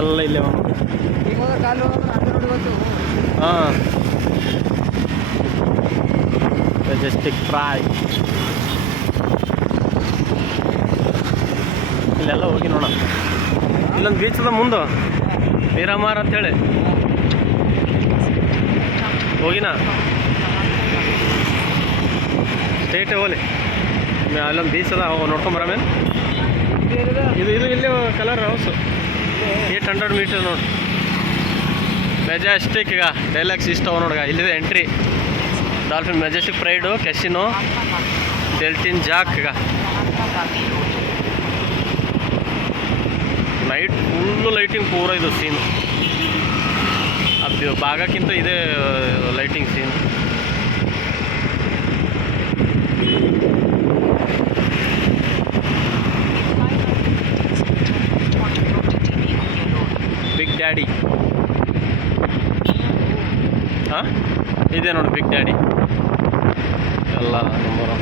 ಎಲ್ಲ ಇಲ್ಲೇ ಹಾಂ ಮೆಜೆಸ್ಟಿಕ್ ಫ್ರೈ ಇಲ್ಲೆಲ್ಲ ಹೋಗಿ ನೋಡೋಣ. ಇಲ್ಲೊಂದು ಬೀಚ್ ಅದ ಮುಂದೆ ಮೀರಾಮಾರ್ ಅಂತೇಳಿ ಹೋಗಿನ ಸ್ಟೇಟೇ ಹೋಲಿ ಅಲ್ಲೊಂದು ಬೀಚ್ ಅದ ನೋಡ್ಕೊಂಬರಮೇನು. ಇದು ಇಲ್ಲಿ ಕಲರ್ ಹೌಸು 800 ಮೀಟರ್ ನೋಡಿ. ಮೆಜೆಸ್ಟಿಕ್ ಈಗ ಡೈಲಾಗ್ಸ್ ಇಷ್ಟ ಅವ ನೋಡ್ಗ. ಇಲ್ಲಿದೆ entry dolphin Majestic pride casino Deltin Jack. ಈಗ ನೈಟ್ ಫುಲ್ಲು ಲೈಟಿಂಗ್ ಪೂರ ಇದು ಸೀನು. ಅದು ಭಾಗಕ್ಕಿಂತ ಇದೇ ಲೈಟಿಂಗ್ ಸೀನ್. ಬಿಗ್ ಡ್ಯಾಡಿ ಹಾಂ ಇದೇ ನೋಡಿ ಬಿಗ್ ಡ್ಯಾಡಿ ಎಲ್ಲ ನಂಬರ್.